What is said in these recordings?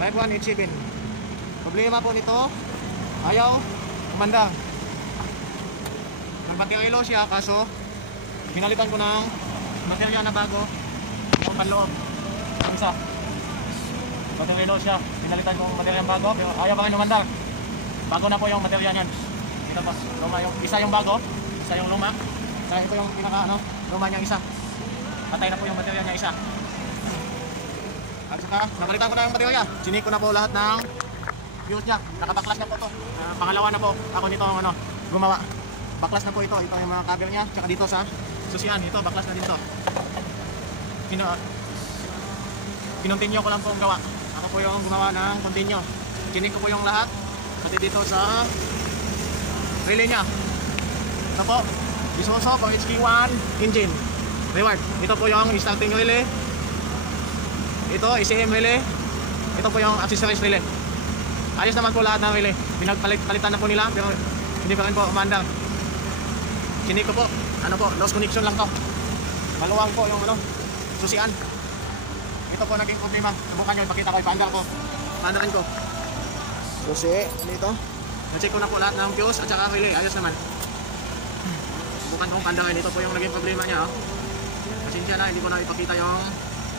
5187. Problema po nito, ayaw umandar. Nagbaterelo siya kaso pinalitan ko ng material na bago, yung panloob. Ang isa, baterelo siya, pinalitan ko ng material bago pero ayaw pa rin umandar. Bago na po yung material niyan. Ito po, luma yung, isa yung bago, isa yung luma. Saka ito yung pinaka luma niya isa. Patay na po yung material niya isa. At saka, napalitan ko na yung material. Chinik ko na po lahat ng fuse niya. Nakabaklas na po ito. Pangalawa na po ako nito gumawa. Baklas na po ito. Ito yung mga cover niya. Tsaka dito sa susian. Ito, baklas na dito. Kinontinue ko lang po ang gawa. Ako po yung gumawa ng continue. Chinik ko po yung lahat. Pati dito sa relay niya. Ito po, Isuzu for HK1 engine. Reward. Ito po yung starting relay. Ito, ECM relay. Ito po yung accessories relay. Ayos naman po lahat ng relay. Pinagpalitan na po nila pero hindi pa rin po umandar. Chinik ko po. Ano po, lost connection lang to. Maluwang po yung susian. Ito po naging problema. Subukan nyo, ipakita ko, ipaandar ko. Paandarin ko. Susi, dito. Na-check ko na po lahat ng fuse at saka relay. Ayos naman. Subukan kong pandarin. Ito po yung naging problema niya. Pasensya na, hindi ko na ipakita yung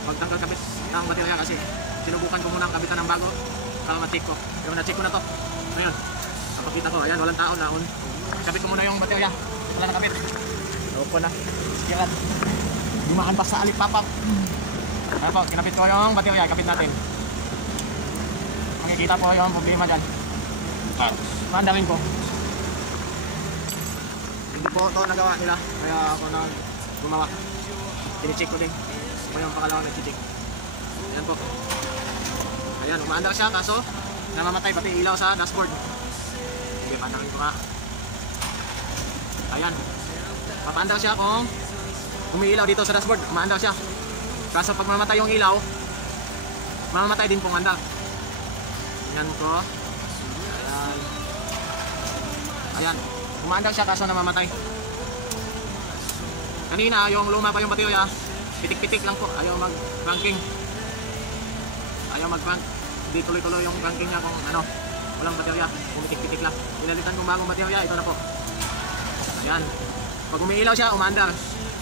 pagtanggal kabit ng baterya kasi sinubukan ko muna ang kabitan ng bago para ma-check ko. Pero na-check ko na to. Ngayon, napakita ko. Ayan, walang tao na. Kabit ko muna yung baterya. Wala na kabit. Loob ko na. Sikirat. Dumaan pa sa alipapap. Ayan po, kinabit ko yung baterya. Kabit natin. Makikita po yung problema dyan. Maandarin ko. Hindi po ito nagawa nila. Kaya ako na gumawa. Tinicheck ko din. Ito yung pangalawang nag-check. Ayan po. Ayan, umaandar siya kaso namamatay pati ilaw sa dashboard. Okay, pandarin ko nga. Ayan. Papaandar siya kung umiilaw dito sa dashboard. Umaandar siya. Kaso pag mamatay yung ilaw, mamamatay din pong andar. Ayan ko. Ayan. Ayan. Umaandar siya kaso namamatay. Kanina yung luma pa yung baterya, pitik-pitik lang po. Ayaw mag-cranking. Ayaw mag-crank. Hindi tuloy-tuloy yung cranking niya kung walang baterya. Pumitik-pitik lang. Pinalitan kong bagong baterya. Ito na po. Ayan. Pag umiilaw siya, umaandar.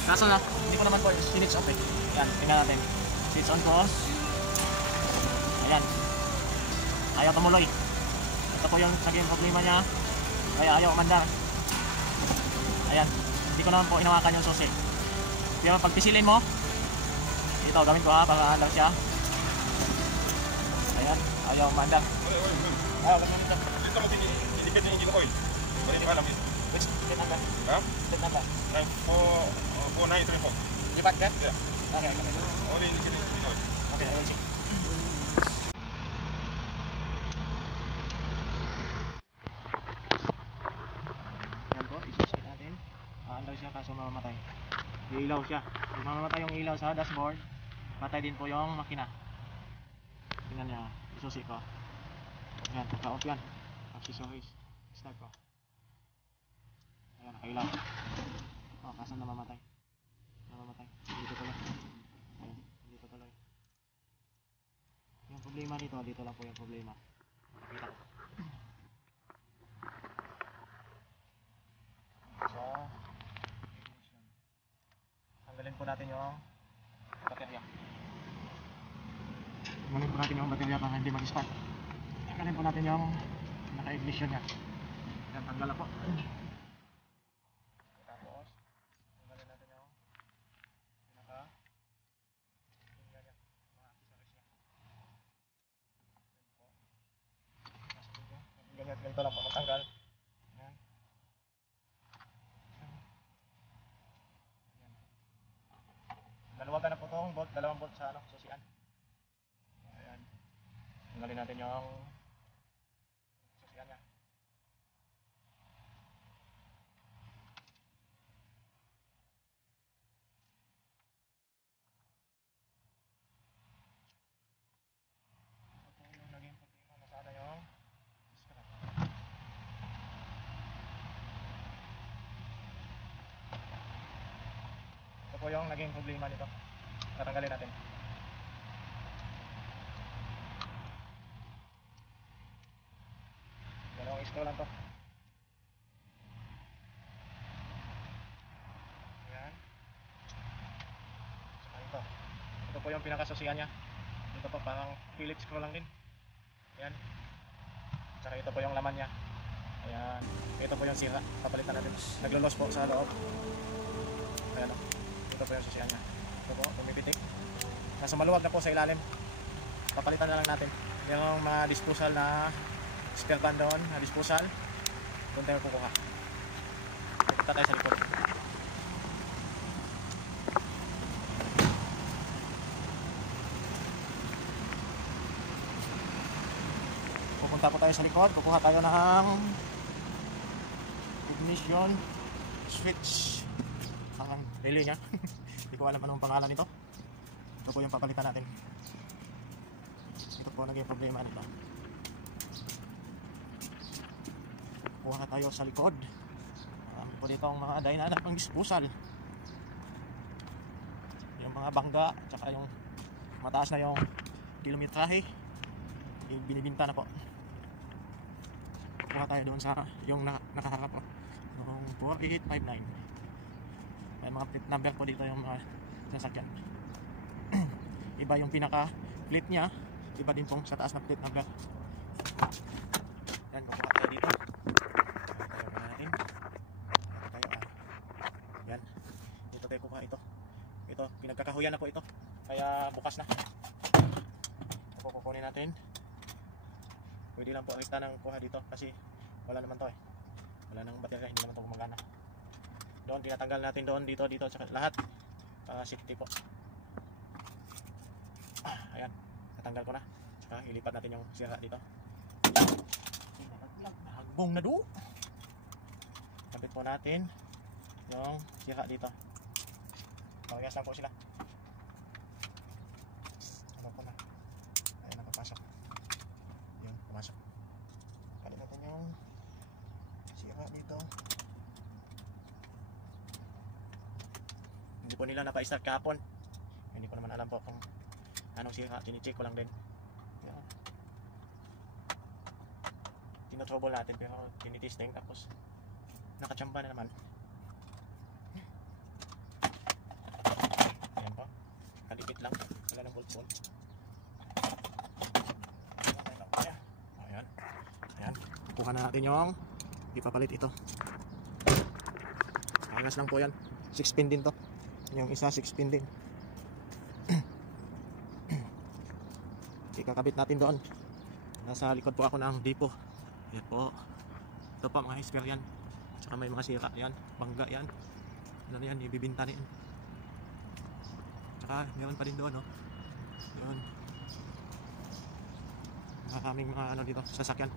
Kaso na, hindi ko naman po switch off eh. Ayan, tingnan natin. Switch on ko. Ayan. Ayaw tumuloy. Ito po yung naging problema niya. Kaya ayaw umandar. Ayan. Hindi ko naman po inawakan yung susi. Pero pag pisilin mo, ito gamit ko para aandar siya. Ayan. Ayaw umandar. Dito mo didikit yung engine oil. Bali nyo alam dito. Which split number? Ha? Split number? 4934. Lipat ka? Yeah. Okay. Only indicate yung engine oil. Okay, I will see. Yan po, isusit natin. Aandar siya kaso mamamatay. Ilaw siya. Kung mamamatay yung ilaw sa dashboard, patay din po yung makina. Tingnan niya, isusi ko. Yan, naka-off yan. Accessories. Start ko. Ayan, nakailaw. Oh, kaso namamatay. Namamatay. Dito tuloy. Ayan, dito tuloy. Yung problema nito, dito lang po yung problema. Nakita ko. So, tanggalin po natin yung baterya. Tanggalin po natin yung baterya para hindi mag-start. Tanggalin po natin yung naka-ignition niya. Yan, tanggal na po. Tapos, tanggalin natin yung pinaka-tingnan niya, mga accessories niya. Yan po. Ganito lang po magtanggal. Yan. Dalawagan na po itong bolt, dalawang bolt sa susian. Ayan. Tanggalin natin yung susian niya. Ito yung naging problema, nasada yung scrap. Ito po yung naging problema nito. Tatanggalin natin. Ito lang to. Ayan. Saka ito. Ito po yung pinakasusian niya. Ito po parang Phillips screw lang din. Ayan. Saka ito po yung laman niya. Ayan. Ito po yung sira. Papalitan natin. Naglulos po sa loob. Ayan o. Ito po yung susian niya. Ito po, pumipitik. Nasa maluwag na po sa ilalim. Papalitan na lang natin. Yung mga disposal na spare band doon, na disposal. Doon tayo kukuha. Kita tayo sa likod. Pupunta po tayo sa likod. Kukuha tayo ng ignition switch. Ang relay niya. Hindi ko alam anong pangalan nito. Ito po yung papalitan natin. Ito po naging problema nito. Kuha tayo sa likod. Po dito ang mga dynamic pang disposal. Yung mga bangga, tsaka yung mataas na yung kilometrahe, binibinta na po. Kuha tayo doon sa yung nakaharap po. Yung 4859. May mga plate number po dito yung mga sasakyan. Iba yung pinaka plate niya, iba din pong sa taas na plate number. Yan, kukuha tayo dito. Tayo natin. Yan. Dito tayo kukuha ito. Ito, pinagkakahuyan na po ito. Kaya bukas na. Ito kukunin natin. Pwede lang po alista ng kuha dito kasi wala naman to eh. Wala nang baterya, hindi naman to gumagana. Doon, tinatanggal natin doon, dito, saka lahat. Safety po. Ayan, natanggal ko na. Saka ilipat natin yung sira dito. Hagbong na doon. Kapit po natin yung sira dito. Pagayas lang po sila. Ano po na. Ayan, nakapasok. Yun, pumasok. Kalit natin yung sira dito. Hindi po nila napa-start kahapon. Hindi ko naman alam po kung anong sira. Tinicheck ko lang din. Yan. Tinotrouble natin pero tinitesting tapos nakachamba na naman. Ayan po. Kalipit lang. Wala ng bolt-bolt. Ayan. Ayan. Kuha na natin yung ipapalit ito. Angas lang po yan. 6 pin din to. Yung isa 6 pin din. Ikakabit natin doon. Nasa likod po ako ng depot. Ayan po. Ito pa mga spare yan. Tsaka may mga sira yan. Bangga yan. Ano yan, ibibinta na yan. Tsaka meron pa din doon, no? Doon. Maraming mga ano dito, sasakyan.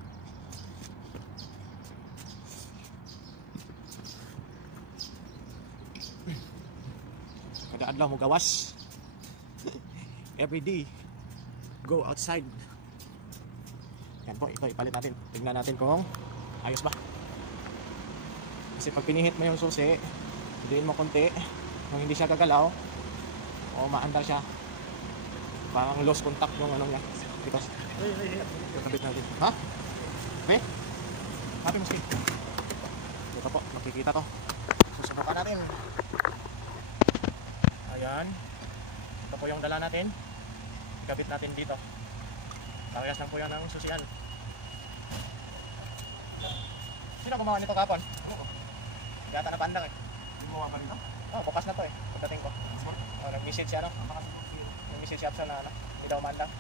Kada adlaw mo gawas. Every day go outside. Yan po, ito ipalit natin. Tingnan natin kung ayos ba. Kasi pag pinihit mo yung susi, hindiin mo konti, kung hindi siya gagalaw o maandar siya, parang lost contact yung ano niya. Because kapit natin. Ha? Eh? Happy mo skin. Ito po, makikita to. Susubukan natin. Ayan. Ito po yung dala natin. Ikabit natin dito. Parehas lang po yan ng susian. Sino gumawa nito kapon? Oo. Yata na pandang eh. Gumawa ba nito? Oo, bukas na to eh. Pagdating ko. Nag-message siya, no? Nag-message siya sa na, ano? Hindi daw mandang.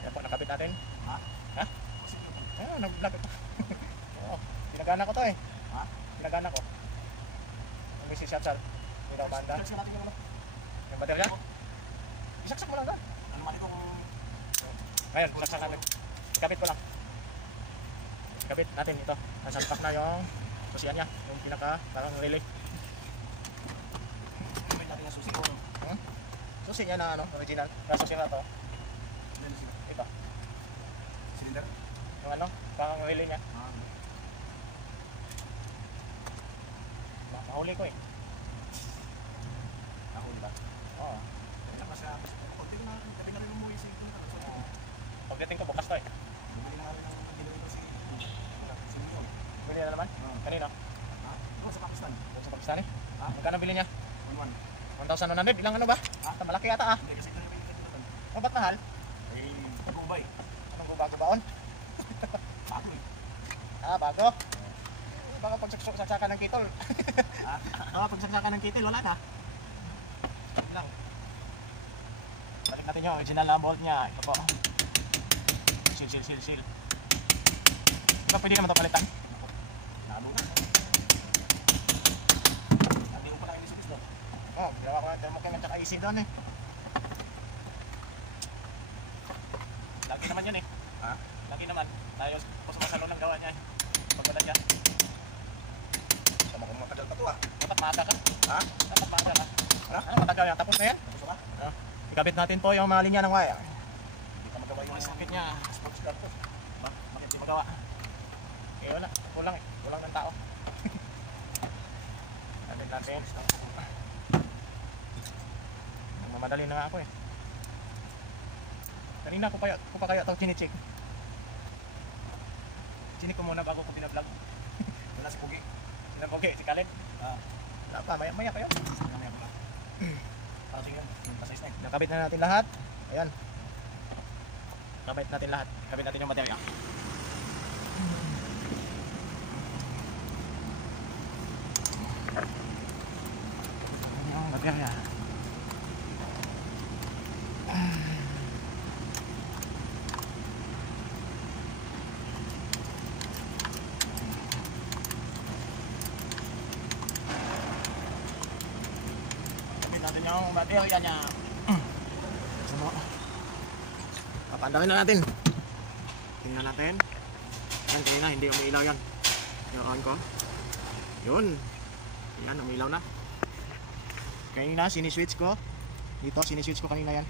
Yan po, nakapit natin. Ha? Ha? Oo, nag-nakapit. Oo, pinagana ko to eh. Ha? Pinagana ko. Nag-message siya sa hindi daw mandang. Saksak natin yung ano? Yung baterya? Isaksak mo lang doon. Ano man itong... Ngayon, saksak natin. Ikabit ko lang. Ikabit natin ito. Nasampak na yung susian niya. Yung pinaka, parang relay. Ikabit natin yung susi ko. Susi niya na ano, original. Kaso siya na to. Ito. Cylinder? Yung ano, parang relay niya. Mahuli ko eh. Ako diba? Oo. Kaya kasi konti ko na, tabi na rin umuwi sa ito. Pagdating ko bukas to eh. Bumili na rin ng Bumili na naman? Kanino? Sa Pakistan. Sa Pakistan eh? Magkano bili niya? 1,100. 1,100. Ilang ano ba? Malaki yata ah. Hindi kasi ito yung pinagkatutan. Oh, ba't mahal? Eh, pag-ubay. Anong bago-baon? Bago eh. Bago. Baka pagsaksakan ng kitol. Pagsaksakan ng kitol, wala na. Lang. Balik natin yung original na bolt niya. Ito po. Seal. Diba pwede naman ito palitan? Nakabutan. Hindi ko pala inisipis doon. Ginawa ko ng thermocam at saka AC doon eh. Lagi naman yun eh. Lagi naman. Tayo po sumasalo ng gawa niya eh. Pag wala dyan. Sama ko matagal pa ito Dapat maaga ka. Dapat maaga ka. Ano? Matagal yan. Tapos na yan. Tapos ba? Ikabit natin po yung mga linya ng wire. Hindi ka magawa yung Sakit niya. sports car to. Bakit di magawa? Wala. Kulang eh. Kulang ng tao. Kabit natin. Mamadali na nga ako eh. Kanina ko pa kaya ito chinichik. Chinik ko muna bago ko binablog. Wala si Pugi. Sinaboge, si Khaled. Wala pa, maya pa yun. Mamaya pa. Parating yun. Yung pa-size na yun. Nakabit na natin lahat. Ayan. Nakabit natin lahat. Kabit natin yung material. Yung material. Kabit natin yung material niya. Papandakin na natin. Tingnan natin. Yan, kanina hindi umiilaw yan. Yung on ko. Yun. Yan, umiilaw na. Kanina, siniswitch ko. Dito, siniswitch ko kanina yan.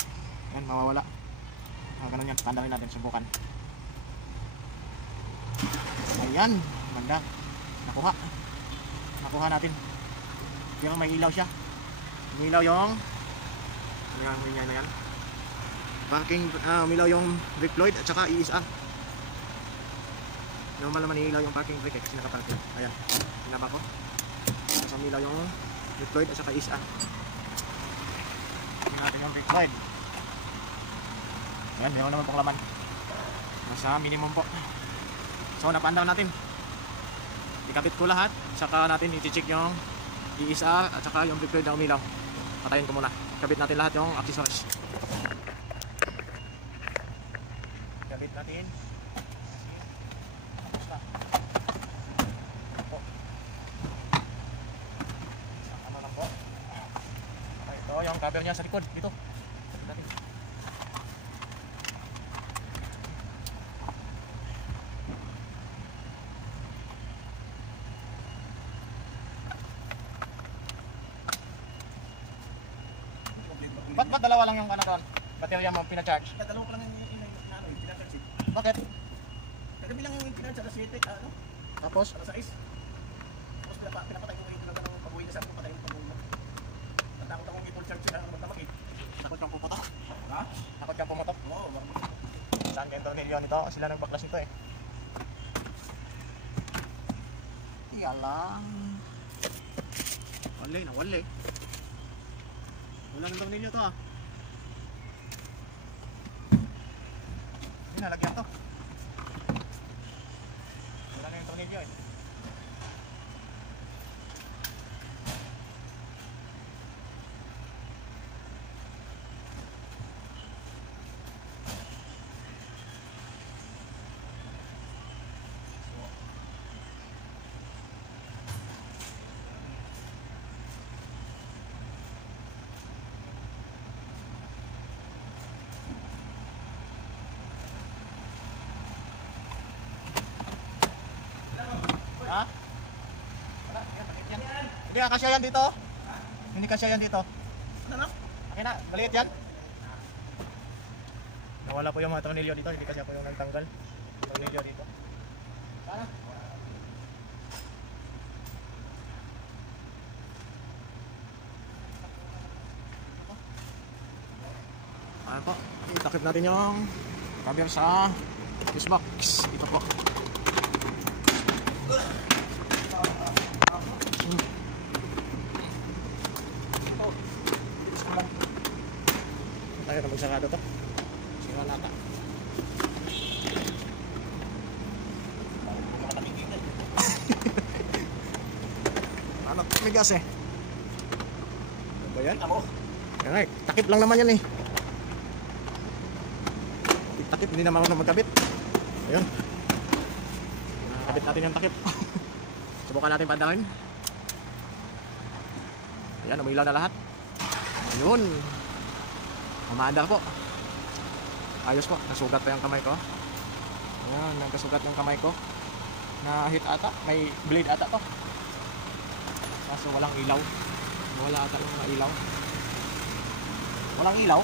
Yan, mawawala. Ganun yan, papandakin natin, subukan. Ayan, ganda. Nakuha. Nakuha natin. Pero may ilaw siya. Umiilaw yung yan na yan. Parking, umilaw yung brake fluid at saka ESA. Normal naman iilaw yung parking brake kasi nakaparking. Ayan, pinaba ko. Tapos umilaw yung brake fluid at saka ESA. Tingnan natin yung brake fluid. Ayan, meron naman pong laman. Nasa minimum po. So, napandaw natin. Ikabit ko lahat. Saka natin i-check yung ESA at saka yung brake fluid na umilaw. Patayin ko muna. Kabit natin lahat yung accessories. Kabit natin. Tapos na. Po. Ano lang po. Ito yung cover niya sa likod. Dito. Kabit natin. Ba't dalawa lang yung ano doon? Baterya mo pinacharge? Dalawa ko lang yung pinacharge. Bakit? Kagabi lang yung pinacharge sa sweet ano? Tapos? Sa is. Tapos pinapatay ko yung talaga ng pag-uwi na sa patay yung pag-uwi mo. Natakot akong i-full charge sila ng magdamag eh. Takot kang pumotok? Ha? Takot kang pumotok? Oo, marunong. Saan kayong tornilyo nito? Sila nagbaklas nito eh. Iyalang. Wala na, wala eh. Wala ng tornilyo to ah. Hindi nalagyan to. Wala na yung tornilyo eh. Ha? Wala, yan, bakit yan? Hindi kasya yan dito. Hindi kasya yan dito. Ano? Okay na, maliit yan. Nawala po yung mga tornilyo dito, hindi kasi ako yung nagtanggal. Tornilyo dito. Sana? Ayan po, itakip natin yung cover sa fuse box. Ito po. Tayo na magsarado to. Sira nata. Ano, may gas eh. Ano ba yan? Ako. Yan ay, takip lang naman yan eh. Takip, hindi naman ako magkabit. Ayun. Nakakabit natin yung takip. Subukan natin pandahin. Ayan, umilaw na lahat. Ayun. Umaandar po. Ayos po, nasugat pa yung kamay ko. Ayan, nagkasugat yung kamay ko. Na-hit ata, may blade ata to. Kaso walang ilaw. Wala ata ng mga ilaw. Walang ilaw.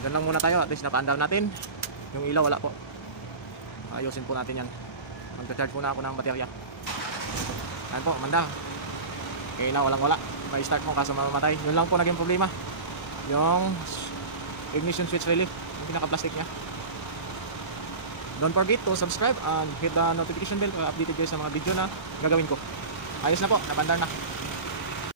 Diyan lang muna tayo, at least napaandar natin. Yung ilaw wala po. Ayusin po natin yan. Magta-charge muna ako ng baterya. Ayan po, manda. Okay na, walang wala. May start mo kaso mamamatay. Yun lang po naging problema. Yung ignition switch relay, yung pinaka-plastic nya. Don't forget to subscribe and hit the notification bell para updated kayo sa mga video na gagawin ko. Ayos na po, napandar na.